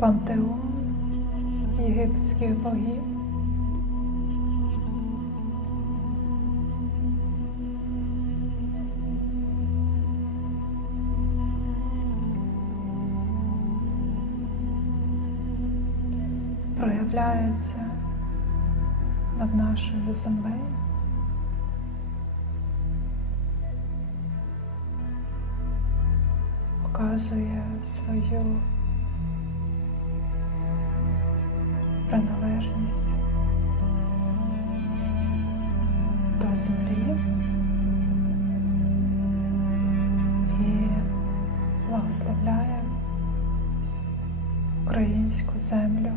пантеон єгипетських богів. проявляється над нашою землею. Показує свою приналежність до землі і благословляє українську землю.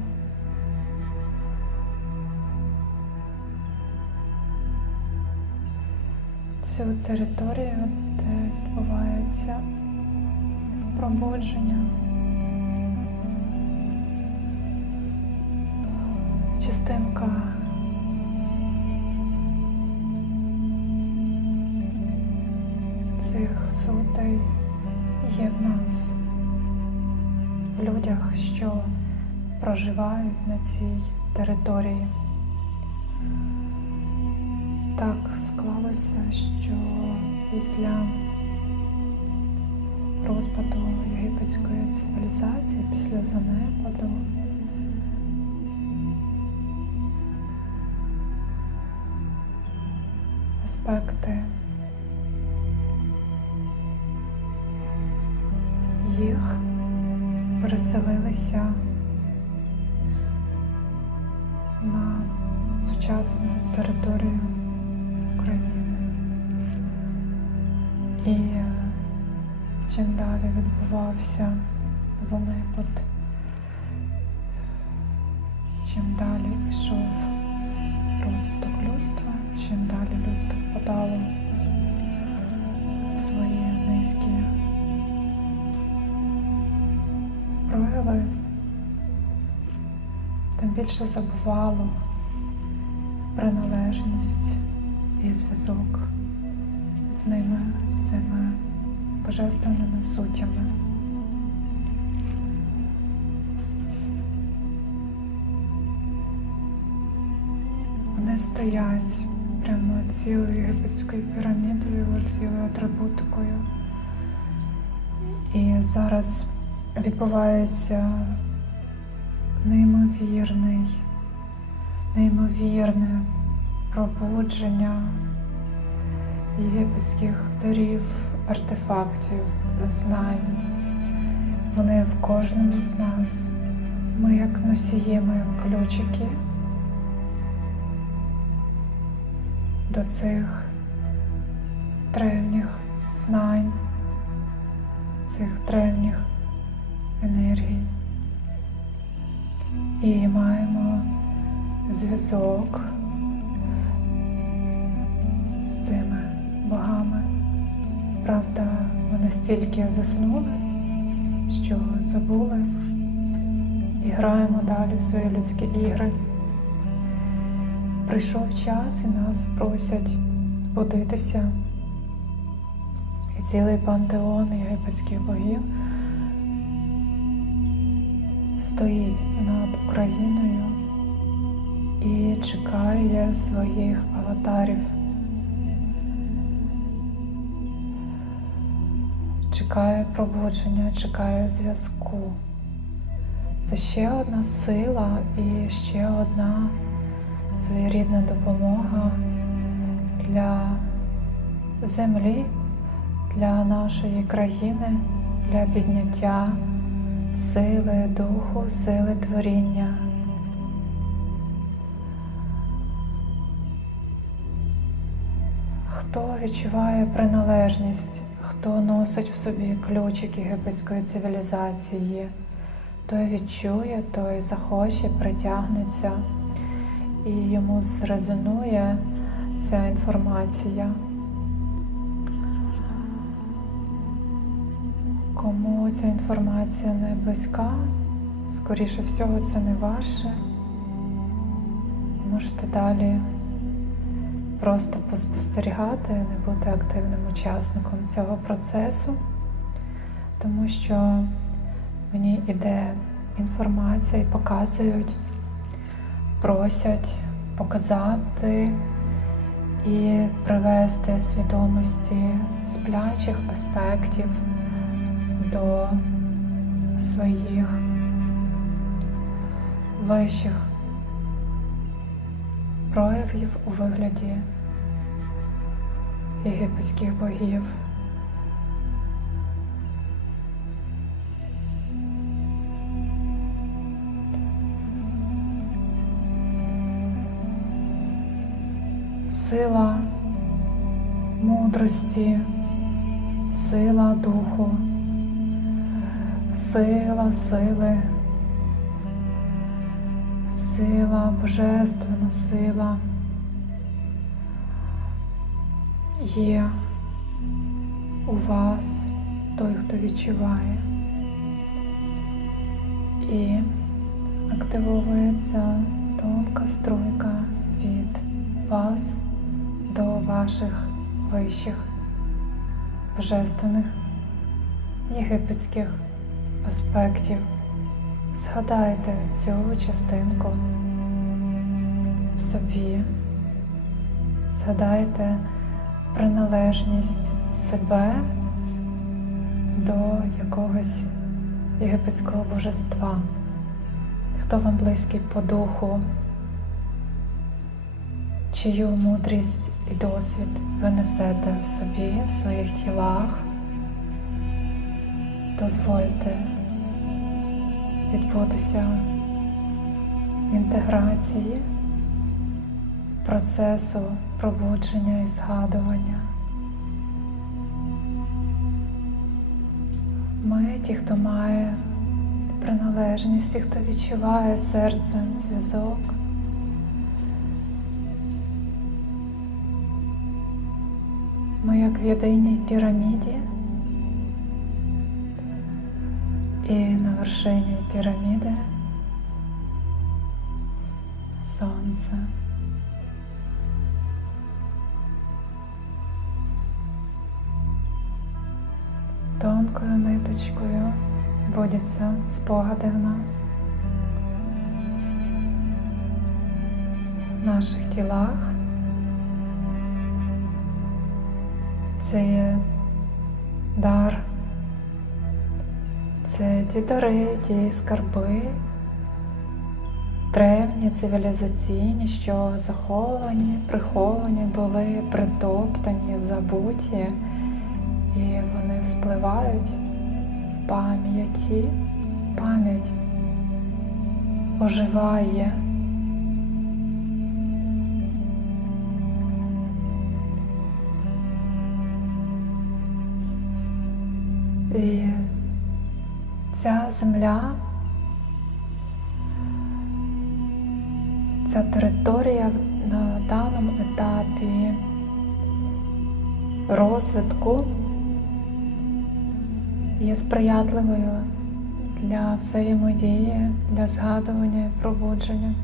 Цю територію, де відбувається пробудження. Частинка цих сутей є в нас, в людях, що проживають на цій території. Так склалося, що після розпаду єгипетської цивілізації, після занепаду, аспекти їх переселилися на сучасну територію України. І чим далі відбувався занепад, чим далі йшов розвиток людства, чим далі людство впадало в свої низькі прояви, тим більше забувало приналежність і зв'язок з ними, з цими божественними сутями. Вони стоять прямо цілою єгипетською пірамідою, цілою атрибутикою. І зараз відбувається неймовірний, неймовірне пробудження єгипетських дарів, артефактів, знань. Вони в кожному з нас. Ми як носії, ми ключики до цих древніх знань, цих древніх енергій. І маємо зв'язок з цими богами. Правда, вони стільки заснули, що забули і граємо далі в свої людські ігри. Прийшов час і нас просять будитися. І цілий пантеон єгипетських богів стоїть над Україною і чекає своїх аватарів. Чекає пробудження, чекає зв'язку. Це ще одна сила і ще одна своєрідна допомога для землі, для нашої країни, для підняття сили духу, сили творіння. Хто відчуває приналежність, хто носить в собі ключик єгипетської цивілізації, той відчує, той захоче, притягнеться і йому зрезонує ця інформація. Кому ця інформація не близька, скоріше всього, це не ваше. Можете далі просто поспостерігати, не бути активним учасником цього процесу, тому що мені йде інформація і показують, просять показати і привести свідомості сплячих аспектів до своїх вищих проявів у вигляді єгипетських богів. Сила мудрості, сила духу, сила сили, сила, божественна сила є у вас той, хто відчуває. І активовується тонка струйка від вас до ваших вищих божественних єгипетських аспектів. Згадайте цю частинку в собі, згадайте приналежність себе до якогось єгипетського божества, хто вам близький по духу, чию мудрість і досвід ви несете в собі, в своїх тілах, дозвольте відбутися інтеграції процесу пробудження і згадування. Ми, ті, хто має приналежність, ті, хто відчуває серцем зв'язок. Як в єдиній і на вершині піраміди сонце. Тонкою ниточкою водяться спогади в нас, в наших тілах. Це є дар, це ті дари, ті скарби, древні, цивілізаційні, що заховані, приховані були, притоптані, забуті, і вони вспливають в пам'яті, пам'ять оживає. І ця земля, ця територія на даному етапі розвитку є сприятливою для взаємодії, для згадування і пробудження.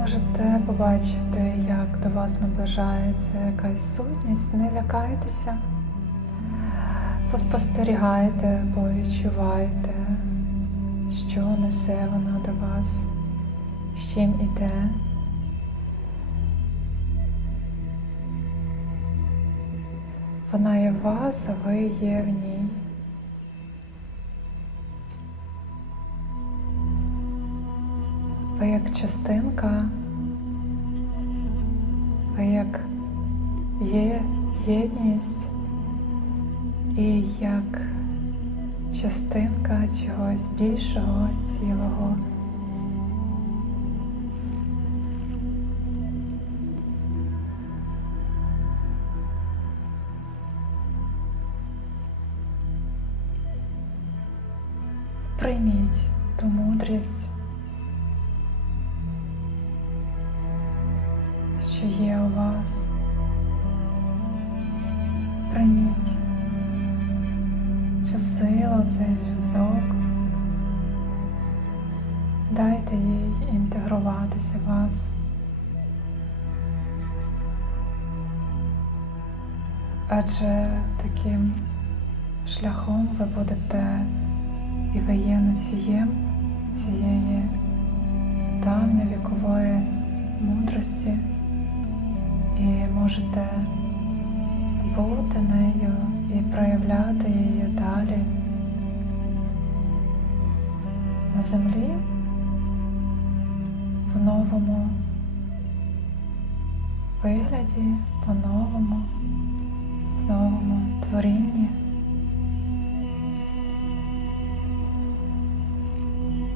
Можете побачити, як до вас наближається якась сутність, не лякайтеся, поспостерігайте, повідчувайте, що несе вона до вас, з чим іде. Вона є в вас, а ви є в ній. Частинка, а як є єдність і як частинка чогось більшого цілого. Адже таким шляхом ви будете і ви є носієм цієї давньовікової мудрості. І можете бути нею і проявляти її далі. На землі в новому вигляді, по-новому, новому творінні.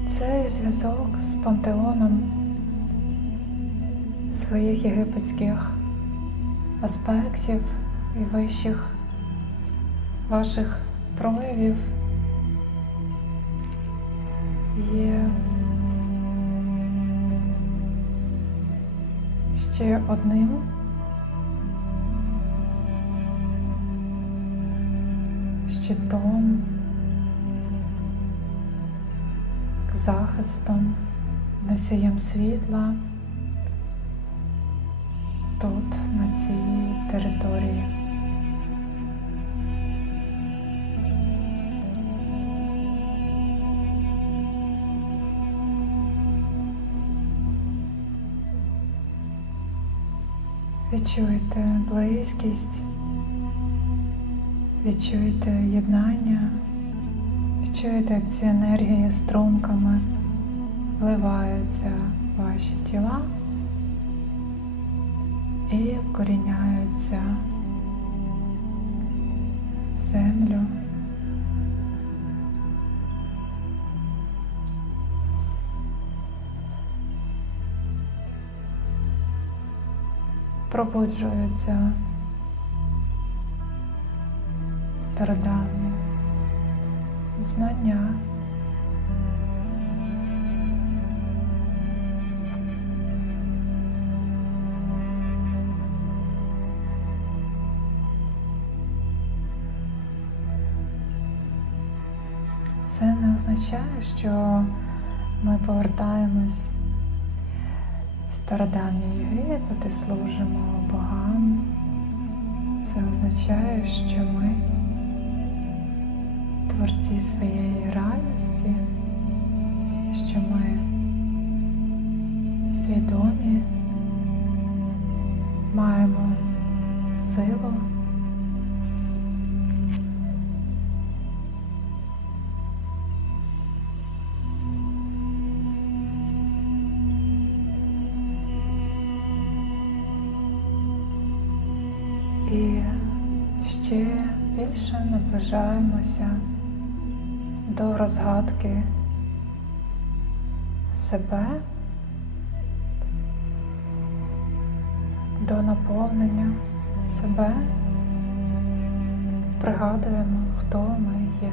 Цей зв'язок з пантеоном своїх єгипетських аспектів і вищих ваших проявів є ще одним щитом, захистом, носієм світла тут, на цій території. Відчуйте близькість, відчуйте єднання, відчуйте, як ці енергії струмками вливаються в ваші тіла і вкоріняються в землю. Пробуджуються стародавні знання. Це не означає, що ми повертаємось в стародавній Єгипет і служимо богам. Це означає, що ми творці своєї реальності, що ми свідомі, маємо силу. І ще більше наближаємося до розгадки себе, до наповнення себе, пригадуємо, хто ми є.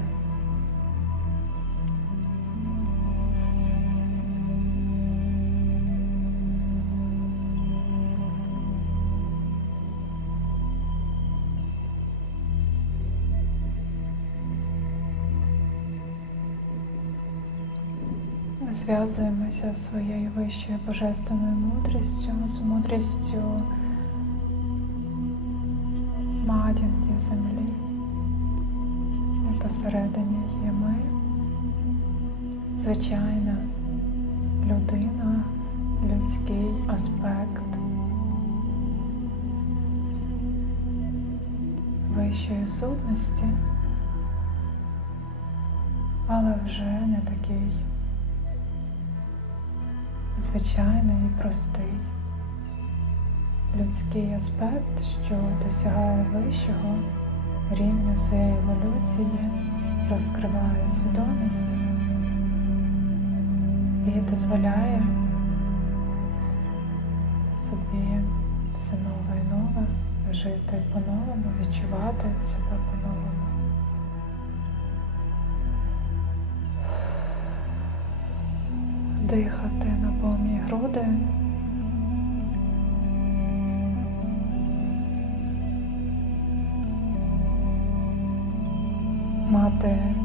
Зв'язуємося зі своєю вищою божественною мудрістю, з мудрістю матінки землі. І посередині є ми, звичайна людина, людський аспект вищої сутності, але вже не такий звичайний і простий людський аспект, що досягає вищого рівня своєї еволюції, розкриває свідомість і дозволяє собі все нове і нове жити по-новому, відчувати себе по-новому. Дихати на повні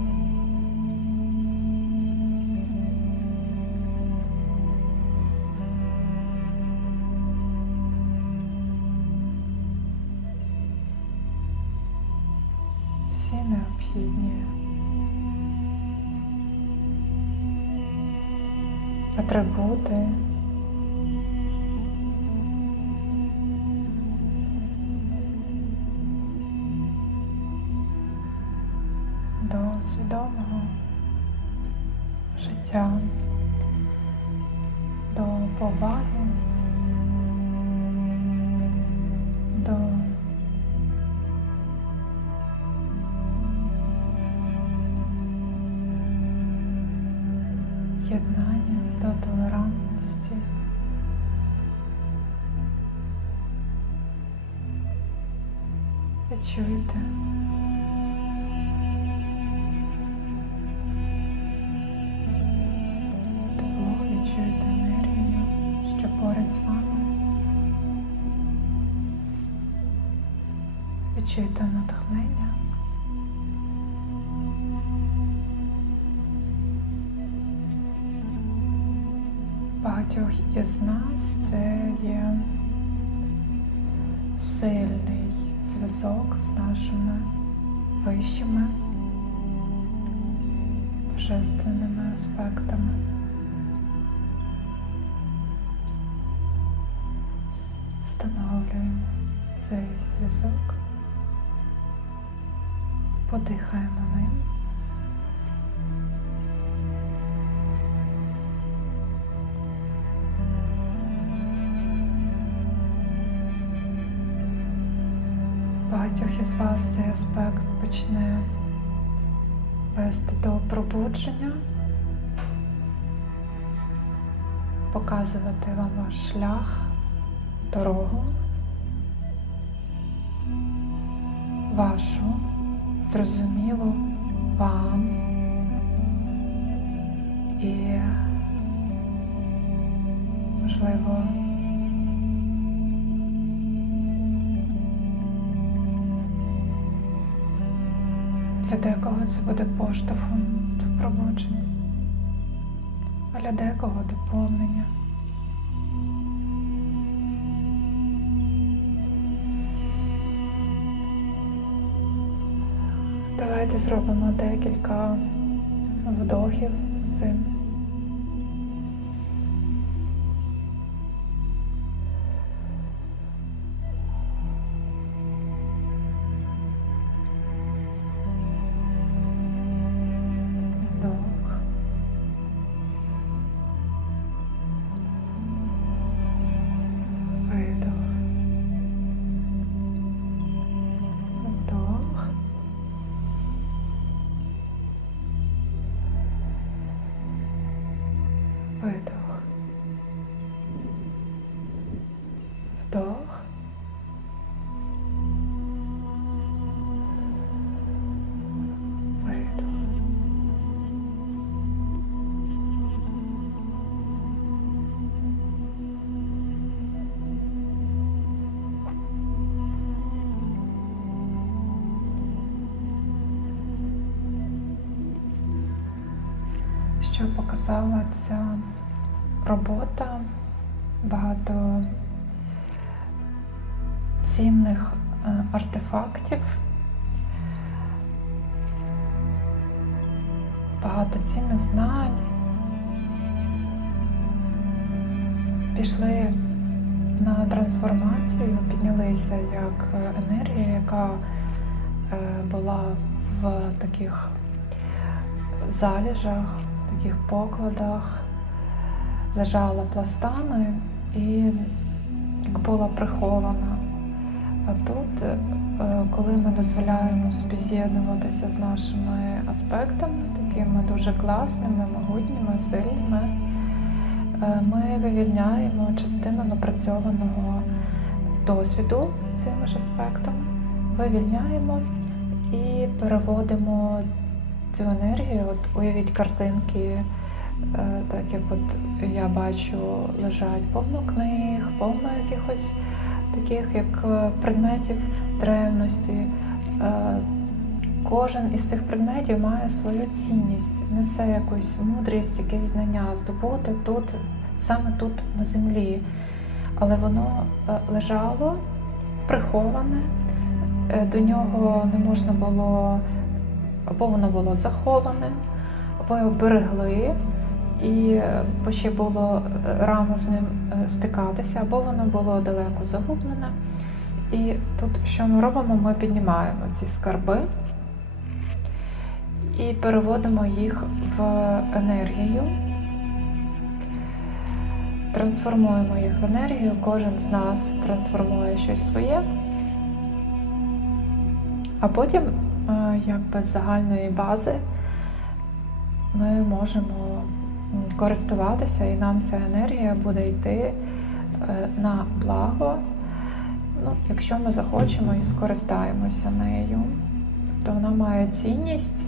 до єднання, до толерантності. Відчуйте. Відчуєте натхнення. Багатьох із нас це є сильний зв'язок з нашими вищими божественними аспектами. Встановлюємо цей зв'язок, подихаємо ним. Багатьох із вас цей аспект почне вести до пробудження, показувати вам ваш шлях, дорогу, вашу, зрозумілу вам і, можливо, Для декого це буде поштовхом до пробудження, а для декого доповнення. Давайте зробимо декілька вдохів з цим. Що показала ця робота, багато цінних е, артефактів, багато цінних знань. Пішли на трансформацію, піднялися як енергія, яка е, була в таких заліжах, таких покладах, лежала пластами і як була прихована. А тут, е, коли ми дозволяємо собі з'єднуватися з нашими аспектами, такими дуже класними, могутніми, сильними, е, ми вивільняємо частину напрацьованого досвіду цими ж аспектами, вивільняємо і переводимо цю енергію. От уявіть картинки, е, так як от я бачу, лежать повно книг, повно якихось таких як е, предметів древності. Е, Кожен із цих предметів має свою цінність, несе якусь мудрість, якесь знання, здобути тут, саме тут на землі. Але воно лежало приховане, до нього не можна було або воно було заховане, або його берегли, і е, ще було е, рано з ним е, стикатися, або воно було далеко загублене. І тут, що ми робимо, ми піднімаємо ці скарби і переводимо їх в енергію, трансформуємо їх в енергію, кожен з нас трансформує щось своє, а потім, якби загальної бази, ми можемо користуватися, і нам ця енергія буде йти е, на благо, ну, якщо ми захочемо і скористаємося нею. То вона має цінність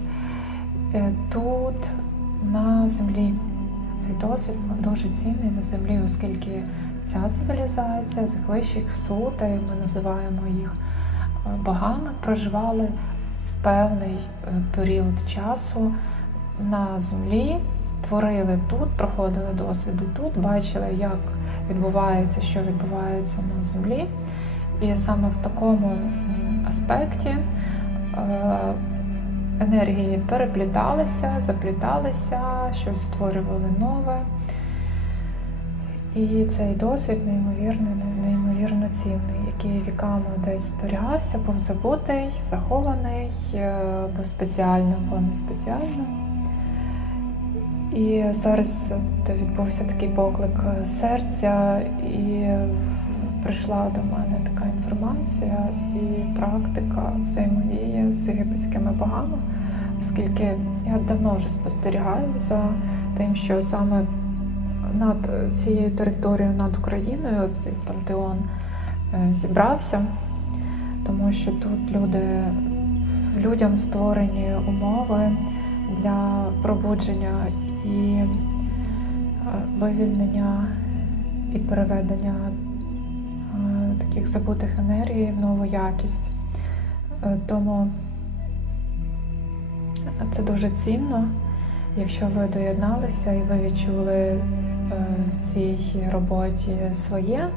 е, тут, на землі. Цей досвід дуже цінний на землі, оскільки ця цивілізація, цих вищих сутей, ми називаємо їх е, богами, проживали певний е, період часу на землі, творили тут, проходили досвіди тут, бачили, як відбувається, що відбувається на землі. І саме в такому аспекті е, енергії перепліталися, запліталися, щось створювали нове. І цей досвід неймовірно, неймовірно цінний, який віками десь зберігався, був забутий, захований, е, або спеціально, або не спеціально. І зараз відбувся такий поклик серця, і прийшла до мене така інформація і практика взаємодії з єгипетськими богами, оскільки я давно вже спостерігаю за тим, що саме над цією територією, над Україною, цей пантеон зібрався, тому що тут люди, людям створені умови для пробудження і е, вивільнення і переведення е, таких забутих енергій в нову якість. Е, Тому це дуже цінно, якщо ви доєдналися і ви відчули е, в цій роботі своє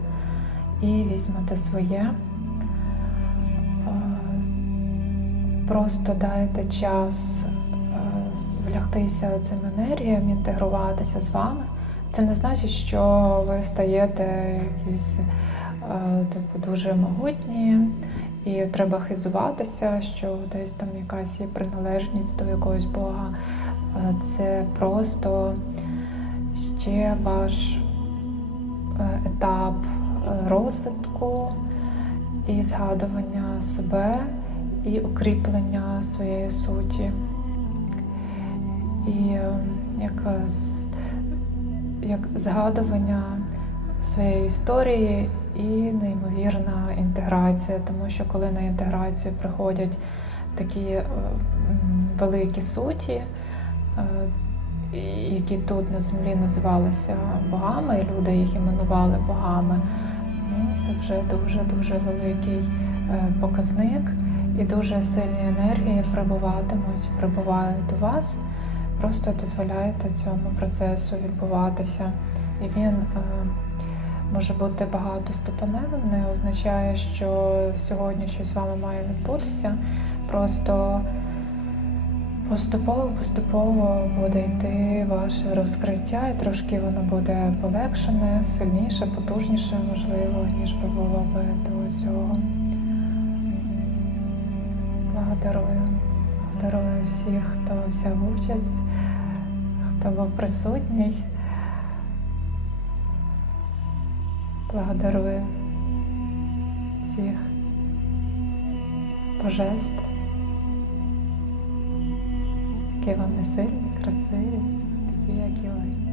і візьмете своє. Е, Просто дайте час е, влягтися цим енергіям, інтегруватися з вами. Це не значить, що ви стаєте якісь е, типу, дуже могутні, і треба хизуватися, що десь там якась є приналежність до якогось Бога. Це просто ще ваш етап розвитку і згадування себе і укріплення своєї суті. І е, як, е, як згадування своєї історії і неймовірна інтеграція, тому що коли на інтеграцію приходять такі е, великі суті, які тут на землі називалися богами, і люди їх іменували богами, це вже дуже-дуже великий е, показник. І дуже сильні енергії прибуватимуть, прибувають до вас. Просто дозволяєте цьому процесу відбуватися. І він е, може бути багатоступеневим, не означає, що сьогодні щось з вами має відбутися. Просто поступово, поступово буде йти ваше розкриття, і трошки воно буде полегшене, сильніше, потужніше, можливо, ніж би було би до цього. Благодарую. Благодарую всіх, хто взяв участь, хто був присутній. Благодарую всіх божеств, які вони сильні, красиві, такі, як і ви.